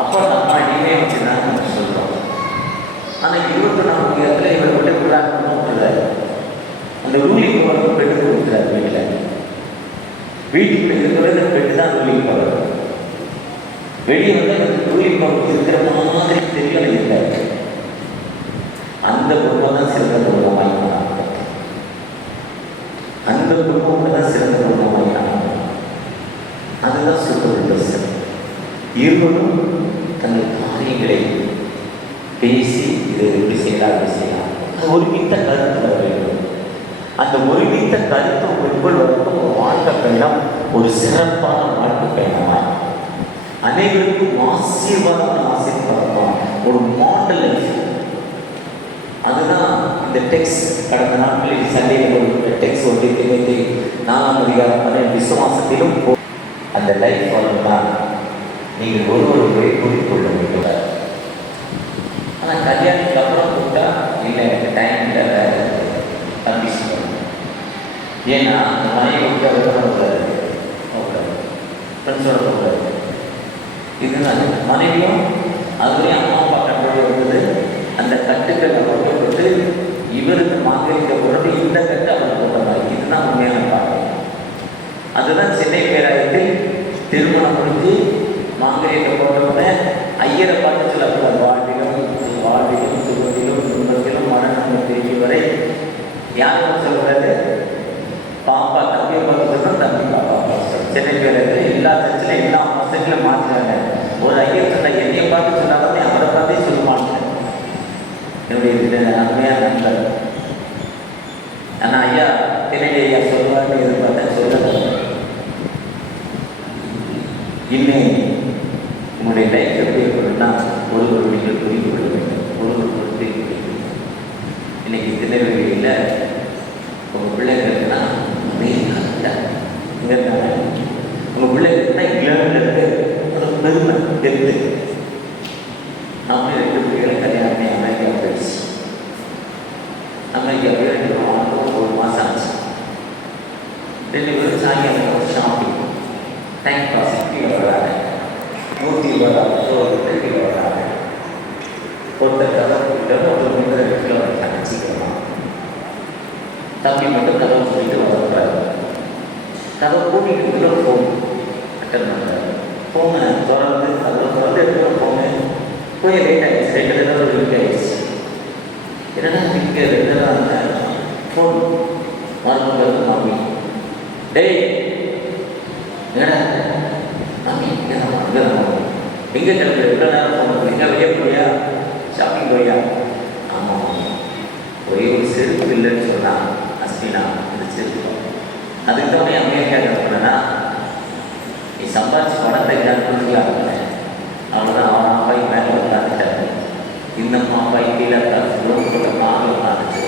அப்போ நம்ம அடியே வச்சுதான் நம்ம சொல்கிறோம். ஆனால் 24 இடத்துல இவர் விட்டு விடாமல் விட்டுறாரு. அந்த ரூலிங் பவர் பெற்று கொடுக்குறாரு. வீட்டுக்குள்ள இருக்கிறது பெற்று தான் ரூலிங் பவர். வெளியே வந்து அந்த ரூலிங் பவர் இருக்கிற மாதிரி தெரியல இல்லை. அந்த குடும்பம் தான் சிறந்த குடும்பமாக, அந்த குடும்பம் தான் சிறந்த குடும்பமாக. அதுதான் சூப்பர். இருவரும் தங்கள் காரியங்களை பேசி இது எப்படி செய்யலாம் அப்படி செய்யலாம். ஒருமித்த கருத்து வர வேண்டும். அந்த ஒருமித்த கருத்து உங்களுக்குள் வரைக்கும் ஒரு வாழ்க்கை பயணம் ஒரு சிறப்பான வாழ்க்கை பயணமாக அனைவருக்கும் ஆசீர்வாதமாக ஒரு மாடல் லைஃப். அதுதான் இந்த டெக்ஸ்ட். கடந்த நாட்களில் சண்டையில் ஒரு டெக்ஸ்ட் ஒன்றை தெரிவித்து 4ஆம் அதிகாரம் விசுவாசத்திலும் அந்த லைஃப் வரணும்னா நீங்கள் ஒருவரை கூட்டிக் கொள்ள வேண்டும். ஆனால் கல்யாணத்துக்கு அப்புறம் கூப்பிட்டா இல்லை எனக்கு டைம் இல்லை, வேறு தம்பி சொல்லணும். ஏன்னா அந்த மனைவி விட்டு அவரோட போகிறாரு, ஃப்ரெண்ட்ஸோட போகிறாரு. இதுதான் மனைவியும் அதுலேயும் அம்மா அப்பா கட்டோடு இருந்தது. அந்த கட்டுக்களை போட்டு இவருக்கு மாங்கலிக்க போகிறது, இந்த கட்டு அவர் போடுறாரு. இதுதான் உண்மையான பாடம். அதுதான் சென்னை பேராயத்தில் திருமணம் முடிஞ்சு மாங்கலியத்தை போட்டவுடனே ஐயரை பார்த்து சொல்லக்கூடாது. வாழ்விலும் சுகத்திலும் துன்பத்திலும் மரணம் திரும்பி வரை யாரும் சொல்கிறது? பாப்பா தம்பியை பார்த்து சொல்கிறோம், தம்பி பாப்பா சொல்கிறோம். சென்னை பேரத்தில் எல்லா சர்ச்சிலும் எல்லா பசங்களும் மாற்றுறாங்க. ஒரு ஐயர் சொன்ன என்னையை பார்த்து சொன்னாலும் அவரை பார்த்தே சொல்லுவாங்க. என்னுடைய அருமையான நண்பர். ஆனால் ஐயா தினடி ஐயா சொல்லுவார்னு எதிர்பார்த்தேன், சொல்ல இன்னும் உங்களுடைய லைஃப் எப்படி இருக்கணும்னா ஒருவர் நீங்கள் புரிந்து கொள்ள வேண்டும், ஒருவர் பொறுத்து இன்னைக்கு திருநெல்வேலியில் உங்கள் பிள்ளைகளுக்குன்னா அமெரிக்கா இங்கே இருந்தாங்க. உங்கள் பிள்ளைகளுக்குன்னா இங்கிலாண்டில் இருக்கு ஒரு பெருமை தெரிந்து நாம 2 பிள்ளைகளை கல்யாணமே அமெரிக்கா போயிடுச்சு. அமெரிக்கா போய் 1 மாதம் ஆச்சு. 2 பேரும் சாயங்காலம் ஷாப்பிங் டைம் பாஸ் கீழே வராங்க. 120 கீழே வராங்க. ஒருத்தர் கதவு கிட்ட ஒருத்தர் 2 கிலோ வந்தாங்க. சீக்கிரமாக தம்பி மட்டும் கதவை சொல்லிட்டு வரக்கூடாது. கதவை கூட்டிகிட்டு ஃபோன் அட்டன் பண்ணுறாரு. ஃபோனை தொடர்ந்து கதவை தொடர்ந்து எடுத்து ஃபோனு போய் லேட் ஆகிடுச்சு. 2 தடவை லேட் ஆகிடுச்சு. என்னன்னா இங்கே 2 தடவை ஃபோன் மறுபடியும் மாமி டேய் என்னடா மாமி இங்கே எங்கே கிளம்பி எவ்வளோ நேரம் ஃபோன் எங்கே வெளியே போறியா, ஷாப்பிங் போறியா? ஆமாம், ஒரே ஒரு செருப்பு இல்லைன்னு சொன்னால் அஸ்மினா இந்த செருப்பு அதுக்கு தான் அமெரிக்கா கிளம்புனா நீ சம்பாதிச்சு பணத்தை கிளம்புலாம் அவ்வளோதான். அவன் அப்பாய் மேலே உட்காந்துட்டாரு. இந்த அப்பாய் கீழே போட்ட மாலை உட்காந்துச்சு.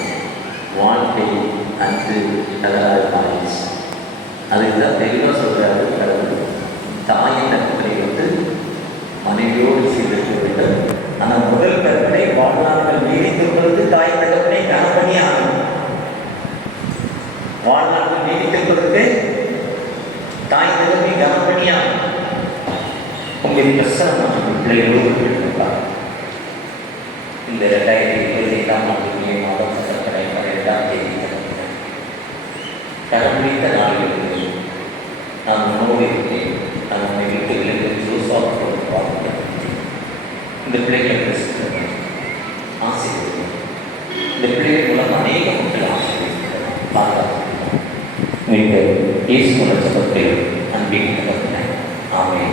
வாழ்க்கை அன்று கலராக மாறிடுச்சு. அதுக்கு தான் தெளிவாக சொல்கிறாரு கடவுள். தாயின் கற்பனை வந்து மனைவியோடு செய்திருக்க வேண்டும். ஆனால் முதல் கற்பனை வாழ்நாட்கள் நீடித்திருப்பதற்கு தாய் கற்பனை கணப்பணி ஆகும். வாழ்நாட்கள் நீடித்திருப்பதற்கு தாய் கற்பனை கணப்பணி ஆகும். உங்களுக்கு கஷ்டம் பிள்ளைகளோடு இருப்பாங்க. இந்த 2025ஆம் ஆண்டு மே மாதம் கற்பனை 12ஆம் தேதி கடவுளித்த நாளிலிருந்து நான் உணவோடு இருக்கிறேன். நான் உன்னை விட்டு விலங்கு ஜோசாக பார்க்கிறேன். இந்த பிள்ளைகளை ஆசைப்படுகிறேன். இந்த பிள்ளைகள் மூலம் அநேக மக்கள் ஆசைப்படுகிறார். பாதுகாப்பு நீங்கள் இயேசு சபத்தை அன்பின் கற்பனை. ஆமென்.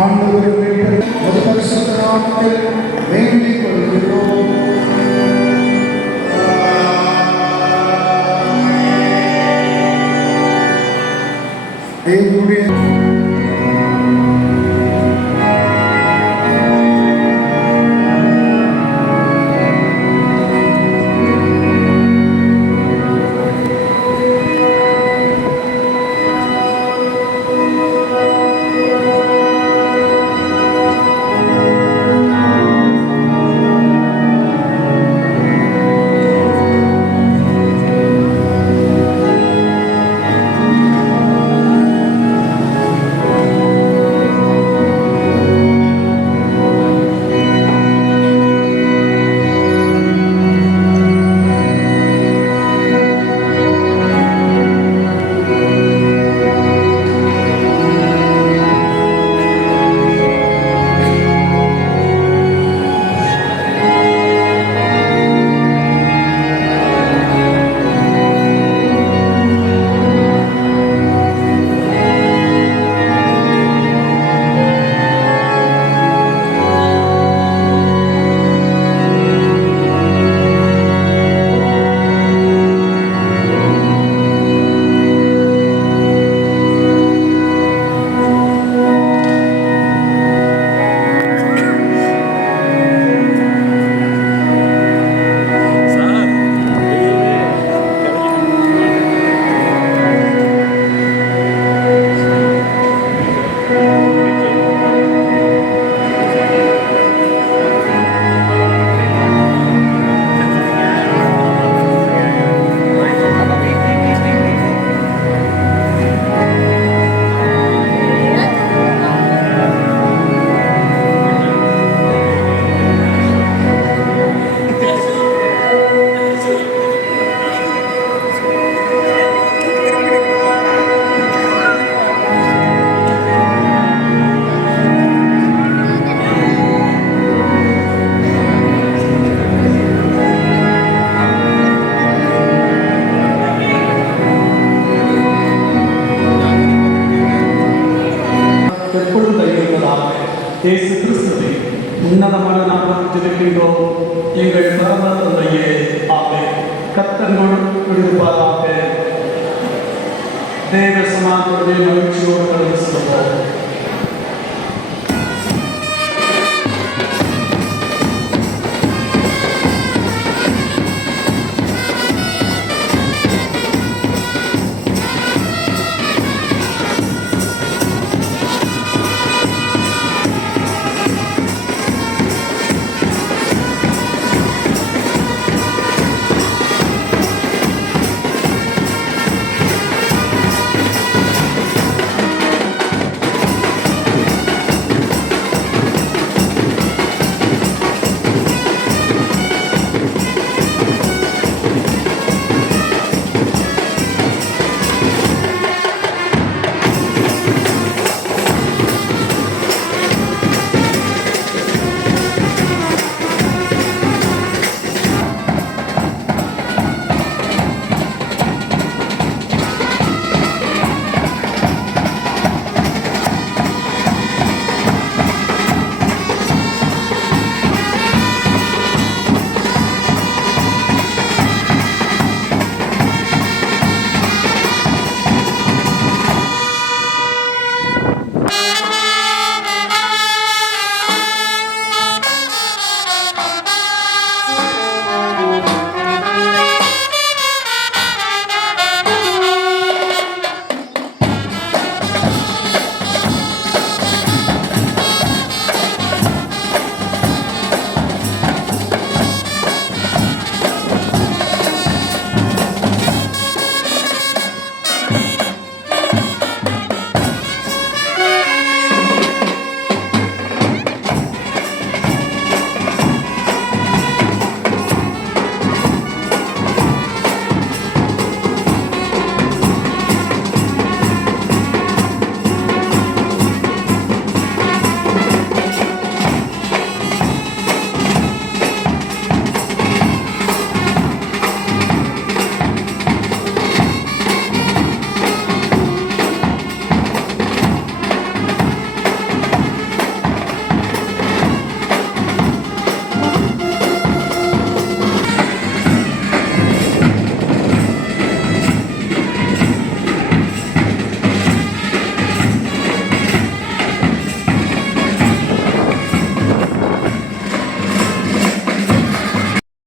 ஆண்டவரே, பரிசுத்த நாமத்தில் வேண்டி கர்த்தர் விடுவிப்பாராக. தேவ சமாதானத்தை மகிழ்ச்சியோடு கடந்து செல்வோம்.